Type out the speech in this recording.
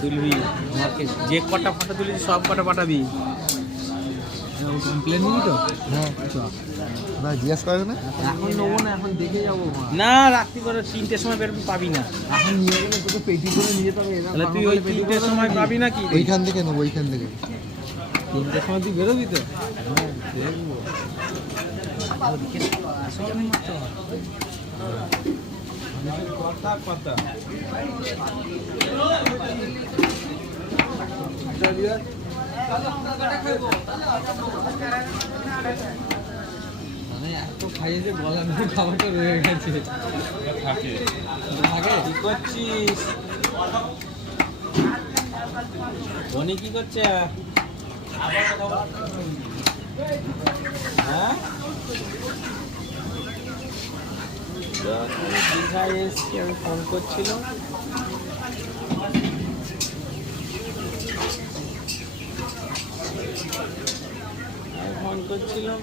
তুলবি আমাকে যে কটা ফটো তুলেছি সব কটা পাঠাবি। কমপ্লেন নিবি তো? হ্যাঁ জিজ্ঞেস করবে না এখন নেবো না, এখন দেখে যাবো না। রাত্রি করে 3টের সময় বেরোবি, পাবি না। এখন নিয়ে গেলে তোকে পেটি করে নিয়ে যেতে হবে। তাহলে তুই ওই 3টের সময় পাবি না কি? ওইখান থেকে নেবো, ওইখান থেকে 3টের সময় তুই বেরোবি তো? দেখবো কথা কথা মানে এত খাইয়ে যে বলার মতো খাবারটা রয়ে গেছে। থাকে কি করছিস? ধনী কি করছে? হ্যাঁ দীঘায় এসছি, আমি ফোন করছিল। ফোন করছিলাম,